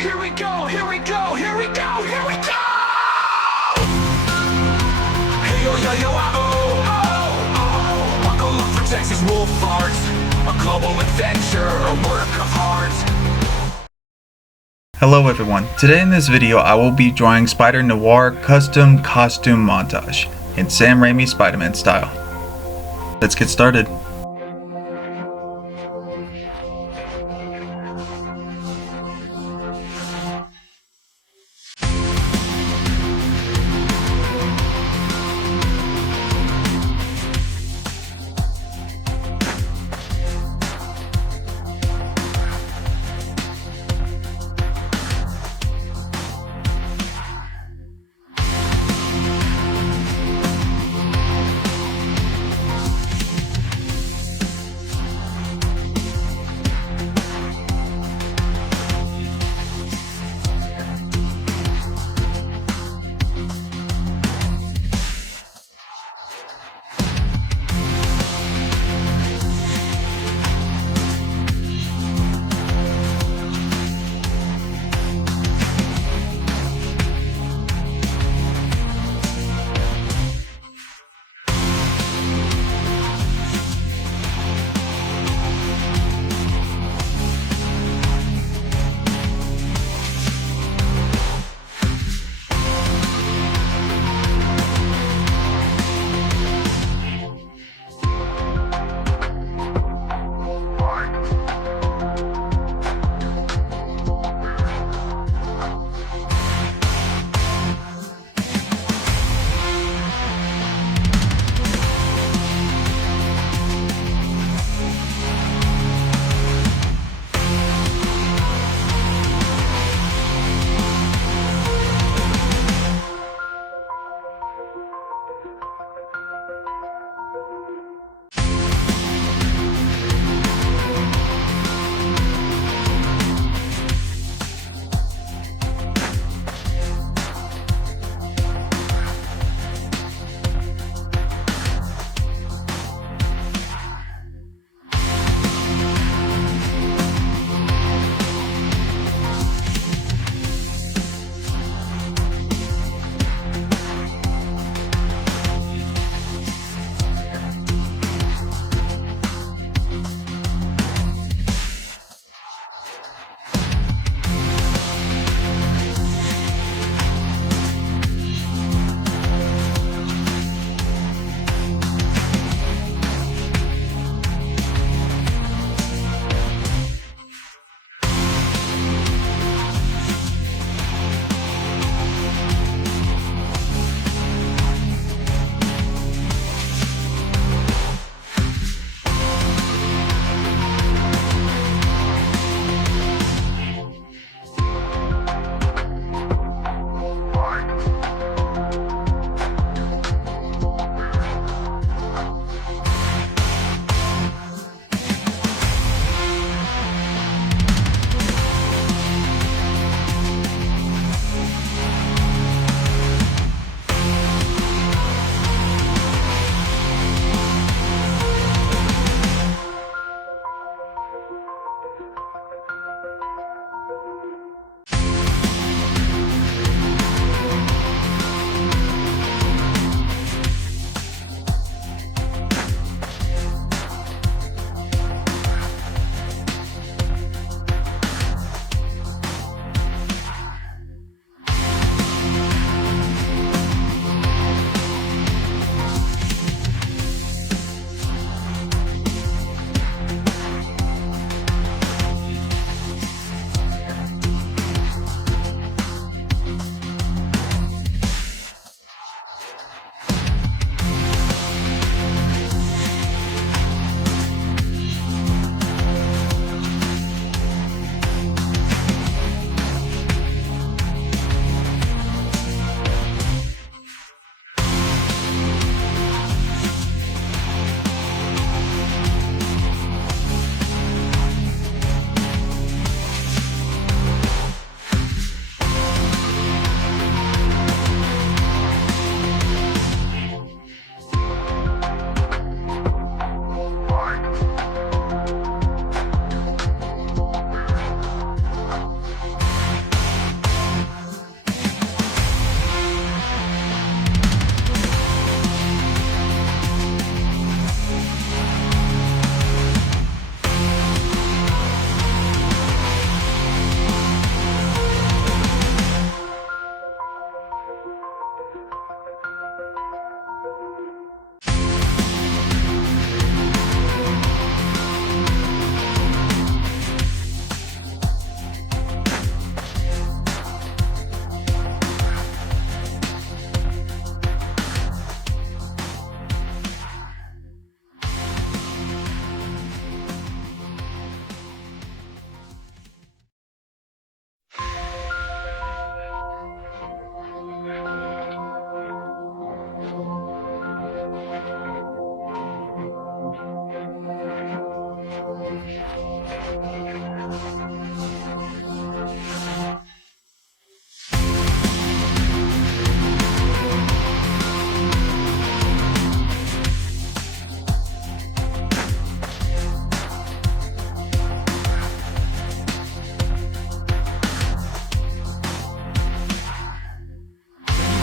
Here we go, here we go, here we go, here we go! Hey yo yo yo oh oh oh! Buckle up for TexasWolfArt, a global adventure, a work of art. Hello everyone, today in this video I will be drawing Spider Noir custom costume montage in Sam Raimi Spider-Man style. Let's get started.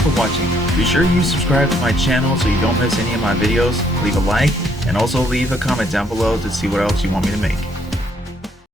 for watching. Be sure you subscribe to my channel so you don't miss any of my videos. Leave a like and also leave a comment down below to see what else you want me to make.